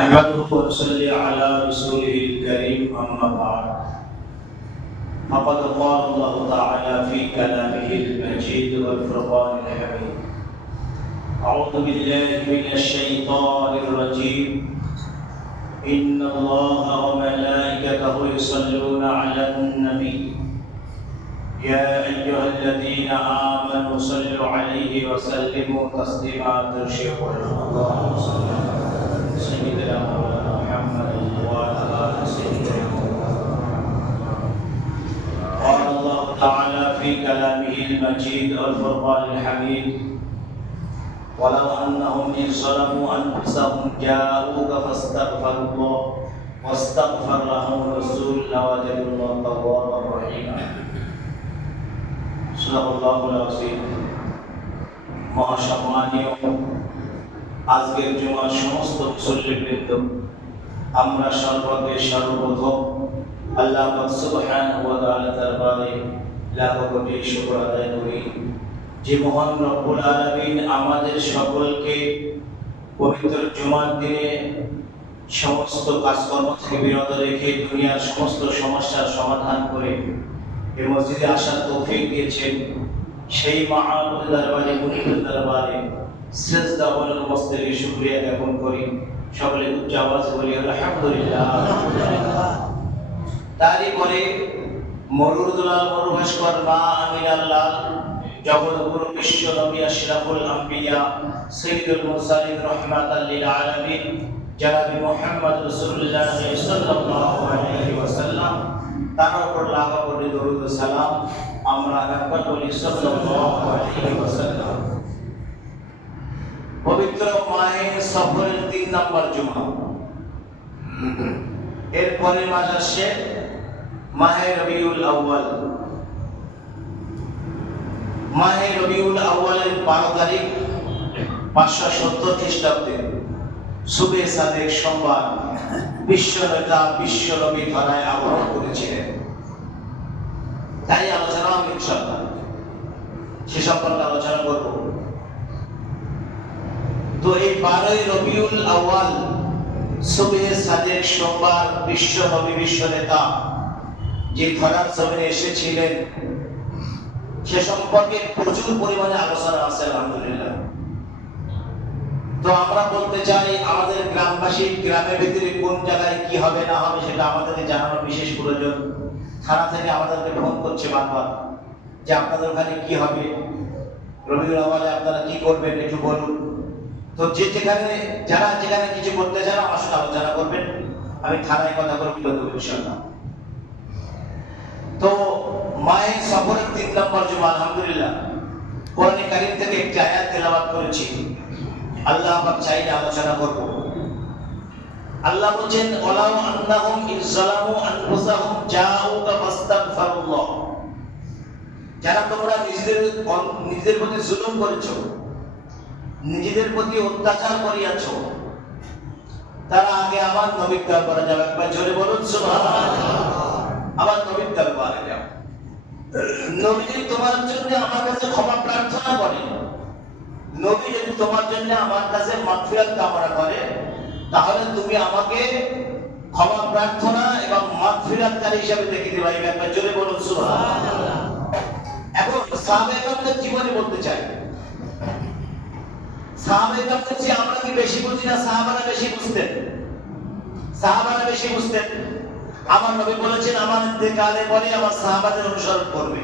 نحمده ونصلي على رسوله الكريم، أما بعد. فقد قال الله تعالى في كلامه المجيد والفرقان الحميد. أعوذ بالله من الشيطان الرجيم. إن الله وملائكته يصلون على النبي. يا أيها الذين آمنوا صلوا عليه وسلموا تسليما ترشقوا اللهم صل على سيدنا مولانا محمد وعلى آل سيدنا قال الله تعالى في كلامه المجيد الفرقان الحميد ولو أنهم إن ظلموا أنفسهم جاءوك فاستغفروا الله واستغفر لهم الرسول لوجدوا الله توابا رحيما মহাসম্মানীয় আজকের জুমার সমস্ত মুসল্লিবৃন্দ আমরা সর্বকে সর্বপ্রথম আল্লাহ সুবহানাহু আদায় করি। যে মহান রব্বুল আমাদের সকলকে পবিত্র জুমার দিনে সমস্ত কাজকর্ম থেকে বিরত রেখে দুনিয়ার সমস্ত সমস্যার সমাধান করে এই মসজিদে আসার তৌফিক দিয়েছেন। সেই মহানুল দরবারে মুনিকুল দরবারে শ্রেষ্ঠ আমলের মস্তিকে শুক্রিয়া জ্ঞাপন করি। সকলে উচ্চ আওয়াজ বলি, আলহামদুলিল্লাহ। তারই পরে মরুদুলাল মরুভাস্কর মা আমিনাল লাল, জগৎগুরু বিশ্ব নবী আশরাফুল আম্বিয়া, সৈয়দুল মুরসালিন রহমাতাল লিল আলামিন, জনাবি মুহাম্মদ রাসূলুল্লাহ সাল্লাল্লাহু আলাইহি ওয়াসাল্লাম। তার উপর লাগা করে দরুদ সালাম আমরা একবার বলি, সাল্লাল্লাহু আলাইহি ওয়াসাল্লাম। পবিত্র মাহে সফরের তিন নম্বর জুমা। এরপরে মাস আসছে মাহে রবিউল আউয়াল। মাহে রবিউল আউয়ালের বারো তারিখ পাঁচশো সত্তর খ্রিস্টাব্দে সুবে সাদেক সোমবার বিশ্ব নেতা বিশ্ব রবি ধরায় আবরণ করেছিলেন। তাই আলোচনা আমি ইনশাল্লাহ সে সম্পর্কে আলোচনা করব। তো এই বারোই রবিউল আউয়াল সুবে সাদেক সোমবার বিশ্ব নবী বিশ্ব নেতা যে ধরার জমিনে এসেছিলেন, সে সম্পর্কে প্রচুর পরিমাণে আলোচনা আছে, আলহামদুলিল্লাহ। তো আমরা বলতে চাই, আমাদের গ্রামবাসী গ্রামের ভিতরে কোন জায়গায় কি হবে, না হবে, সেটা আমাদেরকে জানানো বিশেষ প্রয়োজন। থানা থেকে আমাদেরকে ফোন করছে বারবার যে আপনাদের ওখানে কি হবে। রবিউল আওয়ালে আপনারা কি করবেন, একটু বলুন। তো যে যেখানে, যারা যেখানে কিছু করতে চান আমার সাথে আলোচনা করবেন। আমি থানায় কথা করে বিগত ইনশাল্লাহ তো মায়ের সফরের তিন নম্বর জুমা, আলহামদুলিল্লাহ। কোরআনে কারিম থেকে একটি আয়াত তেলাওয়াত করেছি। আল্লাহ পাক চাইলে আলোচনা করব। আল্লাহ বলেন ওয়ালাউ আন্নাহুম ইযলামু আনফুসাহুম জাউকা ফাস্তাগফিরুল্লাহ। যারা তোমরা নিজেদের নিজেদের প্রতি জুলুম করেছ নিজেদের প্রতি অত্যাচার করিয়াছো। তারা আগে আমার নবীর দরবারে যাবে। একবার জোরে বলুন আমার নবীর দরবারে যাও। নবী যদি তোমার জন্য আমার কাছে ক্ষমা প্রার্থনা করে। নবী যদি তোমার জন্য আমার কাছে মাগফিরাত কামনা করে, তাহলে তুমি আমাকে ক্ষমা প্রার্থনা এবং মাগফিরাতকারী হিসাবে দেখে দিবা এই ব্যাপারে জোরে বলুন, সুবহানাল্লাহ। এখন সাহাবায়ে জীবনে বলতে চাই। সাহাবায়ে চেয়ে আমরা কি বেশি বুঝি না সাহাবারা বেশি বুঝতেন? সাহাবারা বেশি বুঝতেন? আমার নবী বলেছেন, আমার ইন্তেকালের পরে আমার সাহাবাদের অনুসরণ করবে।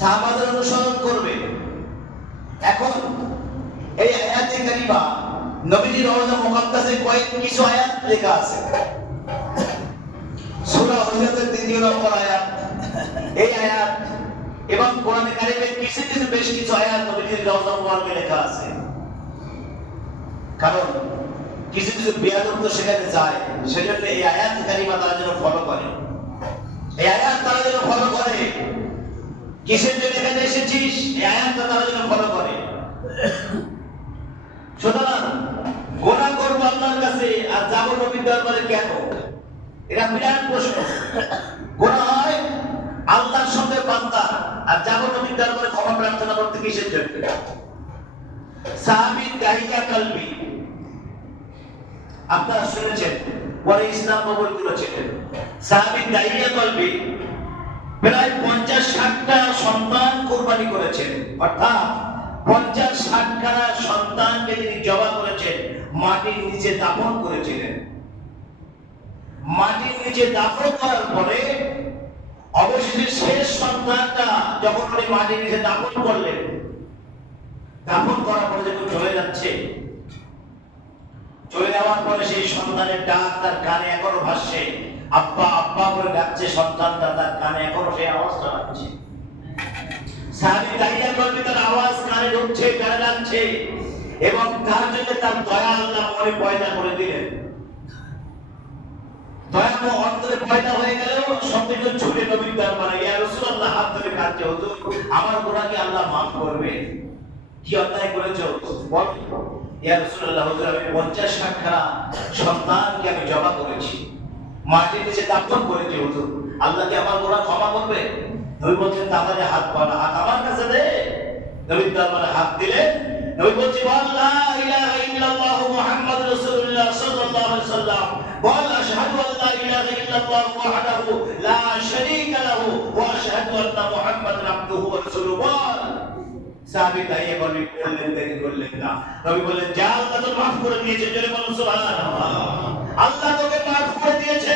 সাহাবাদের অনুসরণ করবে। এখন এই আয়াতে কারিমা নবীজি রওজা মুকাদ্দাসে কয়েক কিছু আয়াত লেখা আছে। সূরা হুজরাতের দ্বিতীয় নম্বর আয়াত। এই আয়াত এবং কোরআনে কারিমের কিছু কিছু বেশ কিছু আয়াত নবীজির রওজা মুবারকে লেখা আছে। কারণ কিছু কিছু বেয়াদব তো সেখানে যায়, সেজন্য এই আয়াত কারিমা তারা যেন ফলো করে। এই আয়াত তারা যেন ফলো করে। কিসের জন্য এখানে এসেছিস? এই আয়াতটা তারা যেন ফলো করে। সুতরাং গোনা করব আল্লাহর কাছে আর যাব নবীর দরবারে কেন? এটা বিরাট প্রশ্ন। গোনা হয় আল্লাহর সঙ্গে বান্দা। আর যাব নবীর দরবারে ক্ষমা প্রার্থনা করতে কিসের জন্য? আপনারা শুনেছেন, পরে ইসলাম কবুল প্রায় পঞ্চাশ ষাটটা সন্তান কোরবানি করেছেন। অর্থাৎ পঞ্চাশ ষাটখানা সন্তানকে তিনি জবা করেছেন, মাটির নিচে দাফন করেছিলেন। মাটির নিচে দাফন করার পরে অবশেষে শেষ সন্তানটা যখন উনি মাটির নিচে দাফন করলেন, দাফন করার পরে যখন চলে যাচ্ছে, চলে যাওয়ার পরে সেই সন্তানের ডাক তার কানে এখনও ভাসছে। আব্বা আব্বা করে ডাকছে, সন্তানটা তার কানে এখনও সেই আওয়াজটা পাচ্ছে সাহাবী দাঁড়িয়ে করবে তার আওয়াজ কানে ঢুকছে, কানে লাগছে এবং তার জন্য তার দয়া আল্লাহ মনে পয়দা করে দিলেন। দয়া অন্তরে পয়দা হয়ে গেলেও সবথেকে ছুটে নবীর দরবারে ইয়া রাসূলুল্লাহ হাত ধরে কাঁদছে হুজুর আমার গুনাহকে আল্লাহ মাফ করবে। কি অন্যায় করেছ? বল। ইয়া রাসূলুল্লাহ হুজুর আমি 50 ষাটখানা সন্তানকে আমি জমা করেছি। মাটির নিচে দাফন করেছি হুজুর। আল্লাহ কি আমার গুনাহ ক্ষমা করবে? নবী বলছেন তাহলে হাত পাওয়া হাত আমার কাছে দে। নবীর দরবারে হাত দিলে নবী বলছে বল লা ইলাহা ইল্লাল্লাহু মুহাম্মাদুর রাসূলুল্লাহ সাল্লাল্লাহু আলাইহি সাল্লাম আশহাদু আল লা ইলাহা ইল্লাল্লাহু ওয়াহদাহু লা শারীকা লাহু ওয়া আশহাদু আন্না মুহাম্মাদান আবদুহু ওয়া রাসূলুহু বল সাহাবী দাঁড়িয়ে বললেন করলেন দেরি করলেন না। নবী বললেন যা আল্লাহ তো মাফ করে দিয়েছে। জোরে বলুন, সুবহানাল্লাহ। আল্লাহ তোকে মাফ করে দিয়েছে।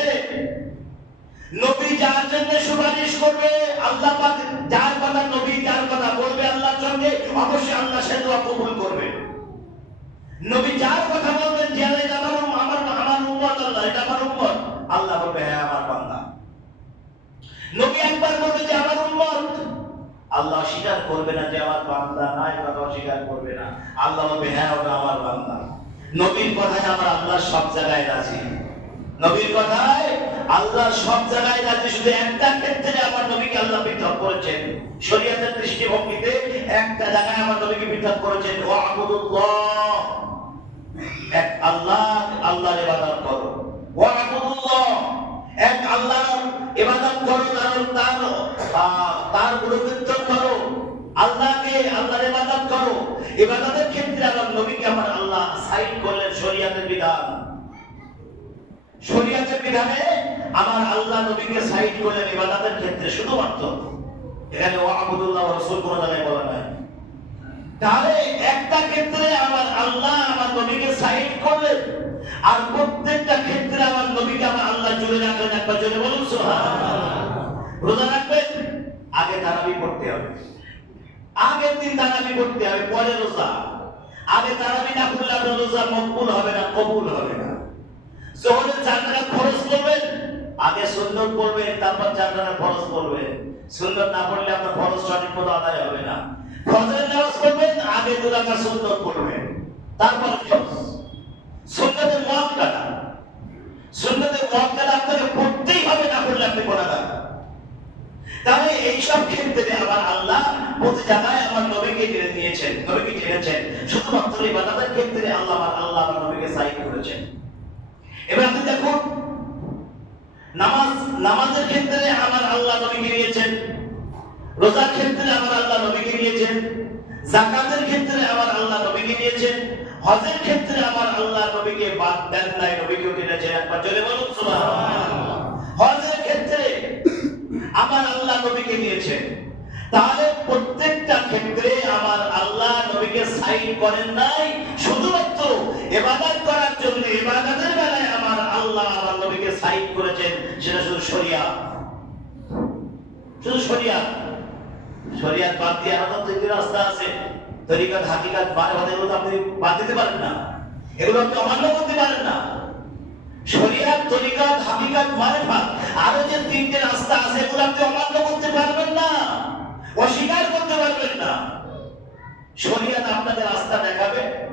নবী যার জন্য সুপারিশ করবে, আল্লাহ পাক যার কথা নবী যার কথা বলবে আল্লাহর সঙ্গে, অবশ্যই আল্লাহ সে দোয়া কবুল করবে। নবী যার কথা বলবেন যে আমার উম- আমার আমার উম্মত আল্লাহ এটা আমার উম্মত। আল্লাহ বলবে হ্যাঁ আমার বান্দা। নবী একবার বলবে যে, আমার উম্মত। আল্লাহ অস্বীকার করবে না যে, আমার বান্দা না এই অস্বীকার করবে না। আল্লাহ বলবে হ্যাঁ ওটা আমার বান্দা। নবীর কথায় আমার আল্লাহ সব জায়গায় রাজি। নবীর কথায় আল্লাহ সব জায়গায় রাজি, শুধু একটা ক্ষেত্রে আমার নবীকে আল্লাহ পৃথক করেছেন। শরীয়তের দৃষ্টিভঙ্গিতে একটা জায়গায় আমার নবীকে পৃথক করেছেন। ও আবুদুল্লাহ এক আল্লাহ, আল্লাহর ইবাদত করো। এক আল্লাহর ইবাদত করো, কারণ তার তার গুণকীর্তন করো। আল্লাহকে আল্লাহর ইবাদত করো। ইবাদতের ক্ষেত্রে নবীকে আমার আল্লাহ সাইড করলেন শরীয়তের বিধান। বিধানে আমার আল্লাহ নবীকে সাইড করলেন ইবাদতের ক্ষেত্রে শুধুমাত্র। এখানে আবুদুল্লাহ রসুল কোন জায়গায় বলা নাই। তাহলে একটা ক্ষেত্রে আমার আল্লাহ আমার নবীকে সাইড করলেন, আর প্রত্যেকটা ক্ষেত্রে আমার নবীকে আমার আল্লাহ জুড়ে রাখলেন একবার জোরে বলুন রোজা রাখবেন? আগে তারাবি পড়তে হবে। আগের দিন তারাবি পড়তে হবে, পরে রোজা। আগে তারাবি না করলে আপনার রোজা মকবুল হবে না, কবুল হবে না। চার টাকা খরচ করবেন, আগে সুন্নত পড়বেন, তারপর টাকা খরচ করবেন। সুন্নত না পড়লে আপনার খরচ সঠিক মতো আদায় হবে না। ফজরের নামাজ পড়বেন, আগে দু রাকাত সুন্নত পড়বেন। তারপর সুন্নতের মুআক্কাদা সুন্নতের মুআক্কাদা আপনাকে পড়তেই হবে, না পড়লে আপনি গুনাহগার তাহলে এইসব ক্ষেত্রে আমার আল্লাহ প্রতি জায়গায় আমার নবীকে জেনে দিয়েছেন নবীকে জেনেছেন শুধুমাত্র ইবাদতের ক্ষেত্রে আল্লাহ আল্লাহ আমার নবীকে সাইড করেছেন। এবার আপনি দেখুন, নামাজ, নামাজের ক্ষেত্রে আমার আল্লাহ নবীকে নিয়েছেন। রোজার ক্ষেত্রে আমার আল্লাহ নবীকে নিয়েছেন জাকাতের ক্ষেত্রে আমার আল্লাহ নবীকে নিয়েছেন, হজের ক্ষেত্রে আমার আল্লাহ নবীকে বাদ দেন নাই নবীকে নিয়েছেন একবার। চলে বলুন হজের ক্ষেত্রে আমার আল্লাহ নবীকে নিয়েছেন। তাহলে প্রত্যেকটা ক্ষেত্রে আমার আল্লাহ নবীকে সাইন করেন নাই, শুধুমাত্র ইবাদত করার জন্য, ইবাদতের বেলায় আমার আল্লাহ আমার নবীকে সাইন করেছেন, সেটা শুধু শরিয়া। শুধু শরিয়া। শরিয়াত বাদ দিয়ে আমার তৈরি রাস্তা আছে? তরিকাত, হাকিকাত বাদে এগুলো আপনি বাদ দিতে পারেন না। এগুলো আপনি অমান্য করতে পারেন না। শরিয়াত, তরিকাত, হাকিকাত মারিফাত আরও যে তিনটে রাস্তা আছে, এগুলো আপনি অমান্য করতে পারবেন না। অস্বীকার করতে পারবেন না। শরিয়াত আপনাকে রাস্তা দেখাবে।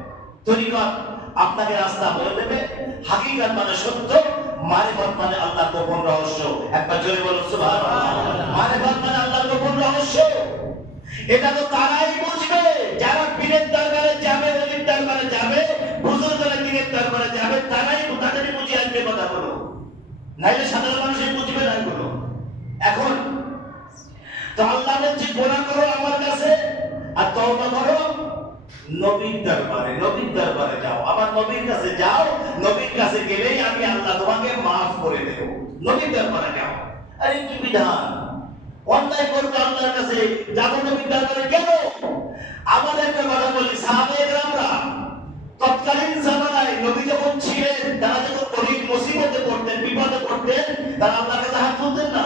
তরিকাত আপনাকে রাস্তা বলে দেবে। হাকিকাত মানে সত্য, মারিফাত মানে আল্লাহর গোপন রহস্য। একবার জোরে বলুন, সুবহানাল্লাহ। মারিফাত মানে আল্লাহর গোপন রহস্য। এটা তো তারাই বুঝবে। যারা পীরের দরবারে যাবে নবীর দরবারে যাবে, বুজুর্গরা পীরের দরবারে যাবে, তারাই তাদেরই বুঝে আসবে কথা কথাগুলো। নাইলে সাধারণ মানুষই বুঝবে না এগুলো। এখন তো আল্লাহ বলছে, গোনা করো আমার কাছে, আর তওবা করো। নবীর দরবারে নবীর দরবারে যাও। নবীর কাছে যাও, নবীর কাছে গেলেই আমি আল্লাহ তোমাকে মাফ করে দেব। নবীর দরবারে যাও। আরে কি বিধান? অন্যায় করবে আল্লাহর কাছে যাব নবীর দরবারে কেন আবার একটা কথা বলি সাহাবেগরামরা তৎকালীন জামানায় নবী যখন ছিলেন, তারা যখন অনেক মুসিবতে পড়তেন, বিপদে পড়তেন, তারা আল্লাহকে হাত তুলতেন না।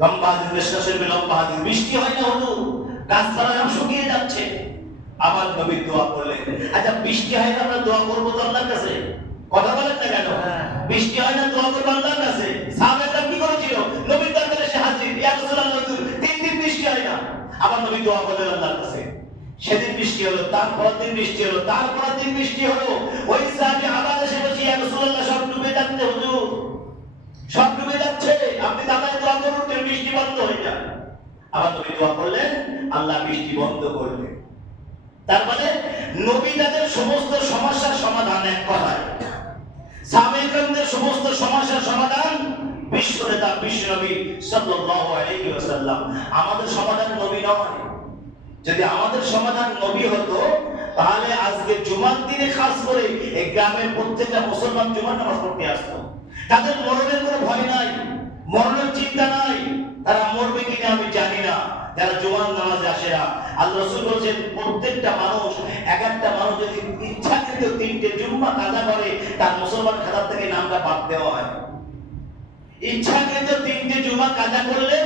লম্বা হাদিস মেশকা শরীফে লম্বা হাদিস বৃষ্টি হয় না হুজুর গাছপালা শুকিয়ে যাচ্ছে। আমার নবী দোয়া করলেন আচ্ছা বৃষ্টি হয় না আমরা দোয়া করব তো আল্লাহর কাছে? কথা বলেন না কেন? বৃষ্টি হয় না দোয়া করব আল্লাহর কাছে। সাহাবারা কি করেছিল? নবীর দরবারে এসে হাজির ইয়া রাসূলুল্লাহ তিন দিন বৃষ্টি হয় না। আমার নবী দোয়া করলেন আল্লাহর কাছে। সেদিন বৃষ্টি হলো তারপর দিন বৃষ্টি হলো তারপর দিন বৃষ্টি হলো। ওই সাহাবী আবার এসে বলছি ইয়া রাসূলুল্লাহ সব ডুবে যাচ্ছে হুজুর। সব ডুবে যাচ্ছে। আপনি দাদায় দোয়া করুন বৃষ্টি বন্ধ হয়ে যায় আবার নবী দোয়া করলেন, আল্লাহ বৃষ্টি বন্ধ করলেন। মানে নবী তাদের সমস্ত সমস্যার সমাধান এক কথায়। সাহাবায়ে সমস্ত সমস্যার সমাধান বিশ্ব নেতা, বিশ্ব নবী সাল্লাল্লাহু আলাইহি ওয়াসাল্লাম। আমাদের সমাধান নবী নয়। যদি আমাদের সমাধান নবী হতো, তাহলে আজকে জুমার দিনে খাস করে এই গ্রামের প্রত্যেকটা মুসলমান জুমার নামাজ পড়তে আসতো। তাদের মরণের কোনো ভয় নাই, মরণের চিন্তা নাই। তারা মরবে কিনা আমি জানি না। যারা জুমার নামাজে আসে না, আল্লাহ রসুল বলছেন, প্রত্যেকটা মানুষ এক একটা মানুষ যদি ইচ্ছাকৃত তিনটে জুম্মা কাজা করে, তার মুসলমান খাতার থেকে নামটা বাদ দেওয়া হয়। ইচ্ছাকৃত তিনটে জুমা কাজা করলে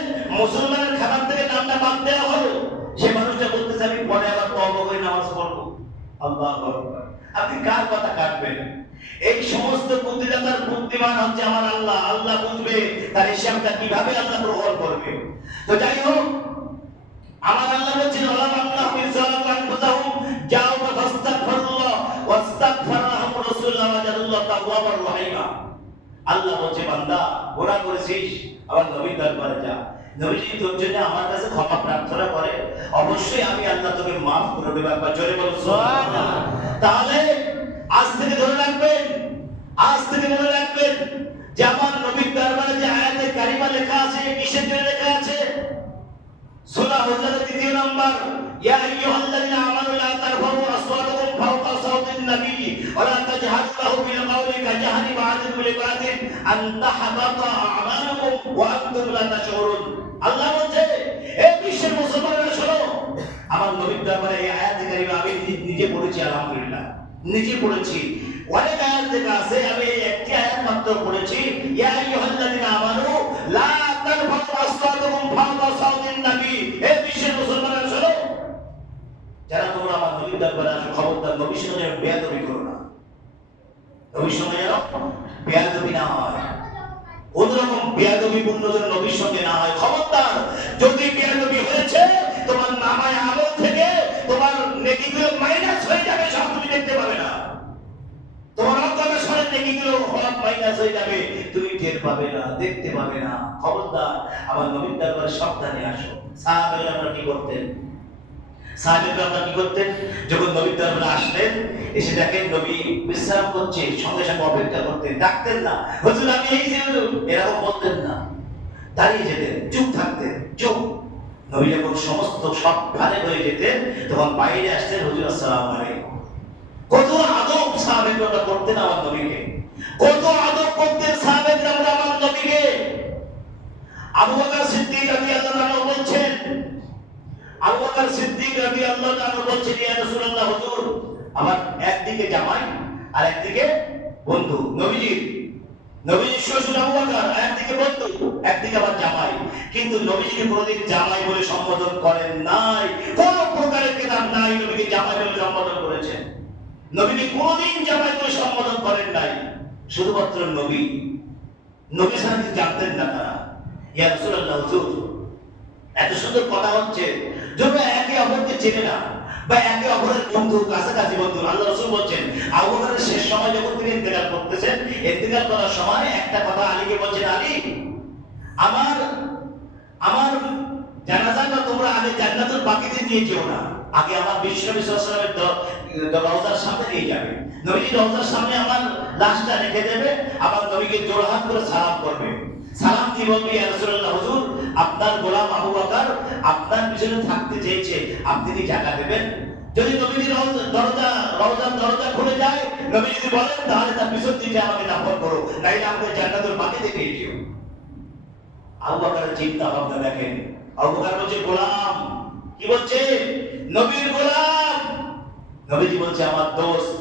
মুসলমানের খাতার থেকে নামটা বাদ দেওয়া হলো। সে মানুষটা বলতেছে, আমি পরে আবার তওবা করে নামাজ পড়ব। আল্লাহ আপনি কার কথা কাটবেন? এই সমস্ত বুদ্ধিদাতার বুদ্ধিমান হচ্ছে আমার আল্লাহ। আল্লাহ বুঝবে তার হিসাবটা কীভাবে আল্লাহ গ্রহণ করবে। তো যাই হোক, আমার আল্লাহ বলছেন আল্লাহ আল্লাহ মিরজালাম আনফুসাহুম, যাও ফাস্তাগফিরুল্লাহ, ওয়াস্তাগফারাহুম রাসূলুল্লাহ ওয়াজাদুল্লাহ তাওয়াবার রহিমা। আল্লাহ বলছে, বান্দা ওরা করেছিস? আমার নবীর দরবারে যা। নবীজি তোর জন্য আমার কাছে ক্ষমা প্রার্থনা করে। অবশ্যই আমি আল্লাহ তোকে মাফ করে দেবো। একবার জোরে বলো সুবহানাল্লাহ। তাহলে আজ থেকে ধরে রাখবেন, আজ থেকে মনে রাখবেন যে আমার নবীর দরবারে যে আয়াতে কারিমা লেখা আছে কিসের জন্য লেখা আছে। সূরা হুজরাতের দ্বিতীয় নম্বর, ইয়া আইয়ুহাল্লাযীনা আমানু লা তারফাউ আসওয়াতাকুম ফাওকা সাওতিন নবী, ওয়া লা তাজহারু লাহু বিল আন তাহবাতা ওয়া আনতুম লা আল্লাহ বলছে হে বিশ্বের মুসলমানেরা শোনো, আমার নবীর দরবারে এই আয়াত কারিমা আমি নিজে পড়েছি, আলহামদুলিল্লাহ। নিজে পড়েছি। অনেক আয়াত আছে আমি একটি আয়াত মাত্র পড়েছি। ইয়া আমানু, লা তারফাউ আসওয়াতাকুম ফাওকা সাওতিন নবী। হে বিশ্বের মুসলমানেরা যারা তোমরা আমার নবীর দরবারে আসো, খবরদার নবীর সঙ্গে বেয়াদবি করো না। নবীর সঙ্গে বেয়াদবি না হয়। কোন রকম বেয়াদবি পূর্ণ যেন নবীর সঙ্গে না হয়। খবরদার, যদি টের পাবে না, দেখতে পাবে না। খবরদার, আমার সাবধানে আসো। সাহাবেরা আমরা কি যখন নবীর দরবারে এসে দেখেন নবী বিশ্রাম করছে, সঙ্গে সঙ্গে অপেক্ষা করতেন। ডাকতেন না, হুজুর, আমি এই যে এরকম বলতেন না। দাঁড়িয়ে যেতেন, চুপ থাকতেন, চুপ। নবী যখন সমস্ত সব ভালে হয়ে যেতেন, তখন বাইরে আসতেন, হুজুর, আসসালামু কত আদব সাহাবেরা করতেন আমার নবীকে। কত আদব করতেন সাহাবেরা আমার নবীকে। আবু বকর সিদ্দিক রাদিয়াল্লাহু আনহু বলছেন, আবু বকর সিদ্দিক রাদিয়াল্লাহু আনহু বলছেন, ইয়া রাসূলুল্লাহ, হুজুর, আমার একদিকে জামাই আর একদিকে বন্ধু। নবীজির নবীজির শ্বশুর আবু বকর, আর একদিকে বন্ধু, একদিকে আবার জামাই। কিন্তু নবীজিকে কোনোদিন জামাই বলে সম্বোধন করেন নাই, কোন প্রকারের কিতাব নাই, নবীকে জামাই বলে সম্বোধন করেছেন। নবীকে কোনোদিন জামাই বলে সম্বোধন করেন নাই। শুধুমাত্র নবী নবী কিছু জানতেন না তারা। ইয়া রাসূলুল্লাহ, হুজুর, এত সুন্দর কথা হচ্ছে। যখন একে অপরকে চেনে না, বা একে অপরের বন্ধু, কাছাকাছি বন্ধু, আল্লাহ রসুল বলছেন, আবু বকরের শেষ সময় যখন তিনি ইন্তেকাল করতেছেন, ইন্তেকাল করার সময় একটা কথা আলীকে বলছেন, আলী, আমার আমার জানাজাটা তোমরা আগে জান্নাতুল বাকিতে নিয়ে যেও না। আগে আমার বিশ্ব বিশ্বসালামের রওজার সামনে নিয়ে যাবে। নবীজি রওজার সামনে আমার লাশটা রেখে দেবে, আবার নবীকে জোড়হাত করে সালাম করবে। সালাম দিয়ে বলবে রাসূলুল্লাহ, হুজুর, আপনার গোলাম আবু বকর আপনার পিছনে থাকতে চেয়েছে, আপনি কি জায়গা দেবেন? যদি নবীজি দরজা রওজার দরজা খুলে যায় নবী যদি বলেন, তাহলে তার পিছন দিকে আমাকে দাফন করো, নাইলে আমাকে জান্নাতুল বাকিতে নিয়ে যেও আবু বকরের চিন্তা ভাবনা দেখেন। আবু বকর বলছে, গোলাম। কি বলছে? নবীর গোলাম। নবীজি বলছে, আমার দোস্ত।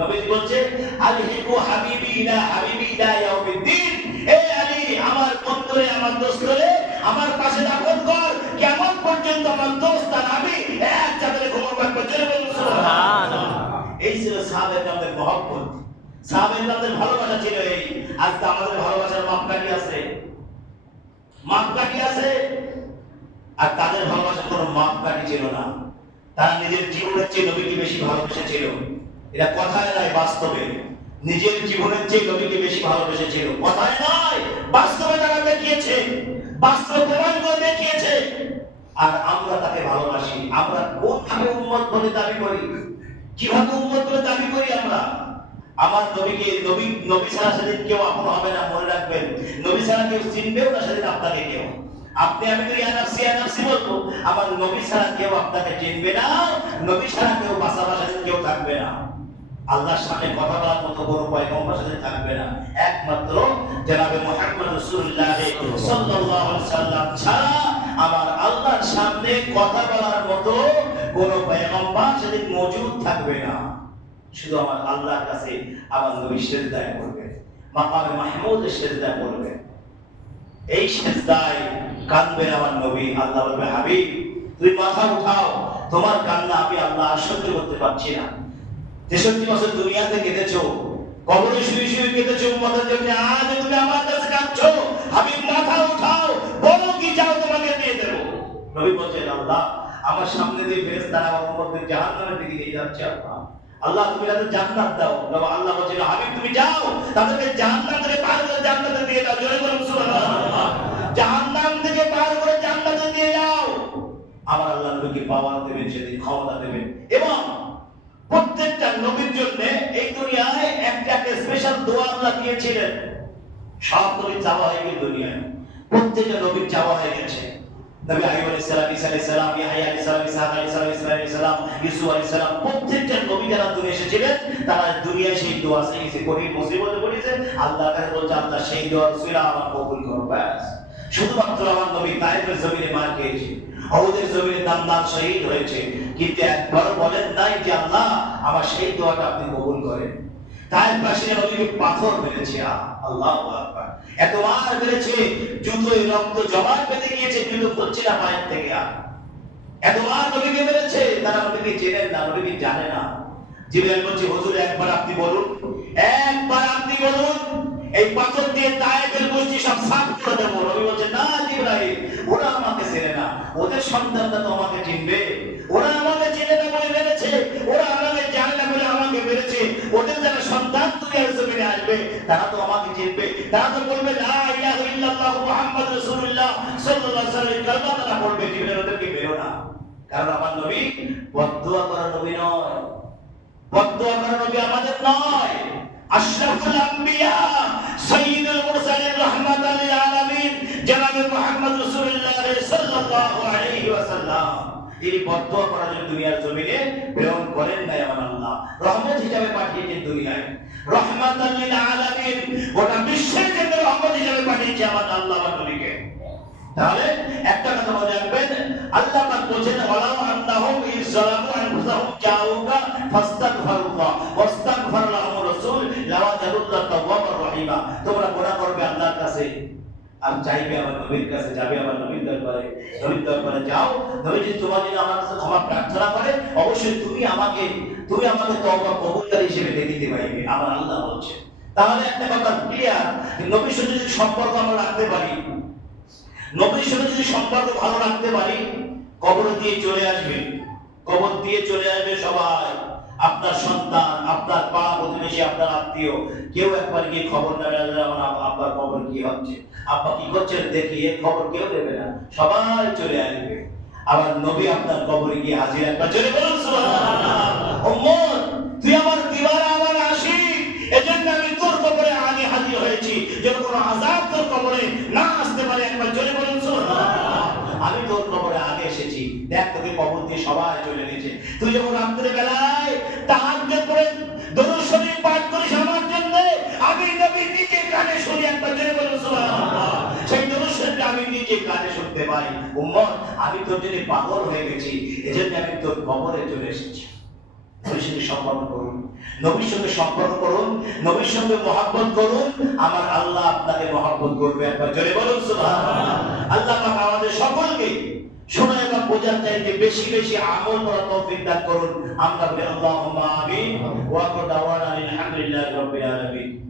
নবীজি বলছে? আলহিকু হাবিবি ইলা হাবিবি ইলা ইয়াউমিদ্দিন। এ আলী আমার বন্ধুরে আমার দোস্তরে আমার পাশে দাফন কর। কেমন পর্যন্ত আমার দোস্ত আর আমি এক চাদরে ঘুমাবো একবার জোরে বলুন সুবহানাল্লাহ। এই ছিল সাহাবের নামের মহব্বত। সাহাবের নামের ভালোবাসা ছিল এই। আজ তো আমাদের ভালোবাসার মাপকাঠি আছে? মাপকাঠি আছে? আর তাদের ভালোবাসার কোনো মাপকাঠি ছিল না। তারা নিজের জীবনের চেয়ে নবীকে বেশি ভালোবেসেছিল। এটা কথায় নয়, বাস্তবে। নিজের জীবনের চেয়ে নবীকে বেশি ভালোবেসেছিল কথায় নয়, বাস্তবে তারা দেখিয়েছে। বাস্তব প্রমাণ করে দেখিয়েছে। আর আমরা তাকে ভালোবাসি। আমরা কোনভাবে উন্মত বলে দাবি করি? কীভাবে উন্মত বলে দাবি করি আমরা? আমার নবীকে, নবী নবী ছাড়া সেদিন কেউ আপন হবে না, মনে রাখবেন। নবী ছাড়া কেউ চিনবেও না সেদিন আপনাকে কেউ। আপনি, আমি তো ইয়ানাফসি ইয়ানাফসি বলব। আমার নবী ছাড়া কেউ আপনাকে চিনবে না। নবী ছাড়া কেউ পাশাপাশি কেউ থাকবে না। আল্লাহর সামনে কথা বলার মতো কোনো পয়গম্বর সাথে থাকবে না। একমাত্র জনাবে মুহাম্মদ রাসূলুল্লাহ সাল্লাল্লাহু আলাইহি সাল্লাম ছাড়া আমার আল্লাহর সামনে কথা বলার মতো পয়গম্বর সেদিন মজুদ থাকবে না। শুধু আমার আল্লাহর কাছে আমার নবী সেজদায় করবে মাকামে মাহমুদ সেজদায় করবে এই সেজদায় কাঁদবেন আমার নবী, আল্লাহ বলবে, হাবিব তুই মাথা উঠাও, তোমার কান্না আমি আল্লাহ সহ্য করতে পারছি না। তেষট্টি বছর দুনিয়াতে কেঁদেছো কবরে শুয়ে শুয়ে কেঁদেছো উম্মতের জন্য, আজ তুমি আমার কাছে কাঁদছো। হাবিব, মাথা উঠাও, বলো কি চাও তোমাকে দিয়ে দেবো। নবী বলছেন, আল্লাহ, আমার সামনে দিয়ে ফেরেশতারা আমার উম্মতদের জাহান্নামের দিকে নিয়ে যাচ্ছে, আল্লাহ। আল্লাহ, তুমি তাদের জান্নাত দাও। বাবা আল্লাহ বলছেন, হাবিব, তুমি যাও, তাদেরকে জাহান্নাম থেকে পার করে জান্নাতে দিয়ে দাও। জোরে বলুন, সুবহানাল্লাহ। জাহান্নাম থেকে পার করে জান্নাতে দিয়ে যাও। আমার আল্লাহ নবীকে পাওয়ার দেবেন, সেদিন ক্ষমতা দেবেন। এবং প্রত্যেকটা নবীর জন্য এই দুনিয়ায় একটা স্পেশাল দোয়া আল্লাহ দিয়েছিলেন। সব নবীর চাওয়া হয়ে গেছে দুনিয়ায়। প্রত্যেকটা নবীর চাওয়া হয়ে গেছে। এসেছিলেন, তারা সেই দোয়া শিখেছে কঠিন মুসিবতে পড়েছে। সেই শুধুমাত্র আমার নবী তাইফের জমিনে মার খেয়েছে। অহুদের জমিনে দাম শহীদ হয়েছে। কিন্তু একবার বলেন নাই যে আল্লাহ আমার সেই দোয়াটা আপনি কবুল করেন। তাই পাশে নবীকে পাথর আল্লাহ এতবার রক্ত জমাট বেঁধে গিয়েছে হচ্ছে না পায়ের থেকে আর। এতবার নবীকে মেরেছে, তারা নবীকে চেনেন না, নবীকে জানে না। জিবরাইল বলছে, হুজুর, একবার আপনি বলুন, একবার আপনি বলুন এই পাথর দিয়ে তায়েবের বসছি সব সাফ করে দেবো। নবী বলছে, না জিবরাইল, ওরা আমাকে চেনে না। ওদের সন্তানরা তো আমাকে চিনবে। ওরা আমাকে চেনে না বলে মেরেছে। ওরা আমাকে জানে না বলে আমাকে মেরেছে। ওদের যারা সন্তান দুনিয়ার জমিনে আসবে, তারা তো আমাকে চিনবে। তারা তো বলবে, লা ইলাহা ইল্লাল্লাহ মুহাম্মদ রাসূলুল্লাহ সাল্লাল্লাহু আলাইহি ওয়াসাল্লাম। কালমা তারা পড়বে, জিবরাইল ওদেরকে বেরো না। কারণ আমার নবী বদদুয়া করা নবী নয়। বদদুয়া করা নবী আমাদের নয়। আশরাফুল আম্বিয়া মুরসালিন রাহমাতাল আলামিন জনাবে মুহাম্মদ রাসূলুল্লাহ সাল্লাল্লাহু আলাইহি ওয়াসাল্লাম। তিনি দুনিয়ার জমিনে প্রেরণ করেন নাই আমার আল্লাহ। রহমত হিসাবে পাঠিয়েছেন দুনিয়ায়। আলামিন গোটা বিশ্বের জন্য রহমত হিসাবে পাঠিয়েছে আমার আল্লাহ আমার নবীকে। তাহলে একটা কথা মনে আল্লাহ পাক বলেন ওয়ালাউ আন্নাহুম ইযলামু আনফুসাহুম ফাস্তাগফিরুল্লাহ, ওয়াস্তাগফার রাসূল লাওয়াজাদুল্লাহ তাওয়াবার রহিমা তোমরা গুনাহ করবে আল্লাহর কাছে আর চাইবে আমার নবীর কাছে, যাবে আমার নবীর দরবারে নবীর দরবারে যাও। নবী যদি তোমার জন্য আমার কাছে ক্ষমা প্রার্থনা করে, অবশ্যই তুমি আমাকে তুমি আমাকে তওবা কবুলকারী হিসেবে দেখিতে পাইবে আমার আল্লাহ বলছে তাহলে একটা কথা ক্লিয়ার নবীর সাথে যদি সম্পর্ক আমরা রাখতে পারি, নবীর সাথে যদি সম্পর্ক ভালো রাখতে পারি, কবর দিয়ে চলে আসবে, কবর দিয়ে চলে আসবে সবাই। আপনার সন্তান, আপনার পাড়া প্রতিবেশী, আপনার আত্মীয়, কেউ একবার গিয়ে খবর না আমার আব্বার খবর কি হচ্ছে? আব্বা কি করছেন দেখি, এর খবর কেউ দেবে না। সবাই চলে আসবে। আবার নবী আপনার কবরে গিয়ে হাজির একবার চলে বলুন, সুবহানাল্লাহ। তুই আমার দিবারা আমার আশিক এজন্য আমি তোর কবরে আগে হাজির হয়েছি। কোনো আযাব তোর কবরে না আসতে পারে। একবার চলে বলুন আগে এসেছি। দেখ তোকে কবর দিয়ে সবাই চলে গেছে। তুই যখন বেলায় করে পাঠ করিস আমার জন্য। আমি নবী নিজে কানে শুনি একবার সেই আমি নিজে কানে শুনতে পাই। উম্মত, আমি তোর জন্য পাগল হয়ে গেছি। এজন্য আমি তোর কবরে চলে এসেছি। নবীর করুন। নবীর সঙ্গে সম্পর্ক করুন, নবীর সঙ্গে মহাব্বত করুন। আমার আল্লাহ আপনাকে মহাব্বত করবে একবার জোরে বলুন আল্লাহ পাক আমাদের সকলকে শোনা এবং বোঝার চাইতে বেশি বেশি আমল করার তৌফিক দান করুন। আমরা আমিন। আলামিন।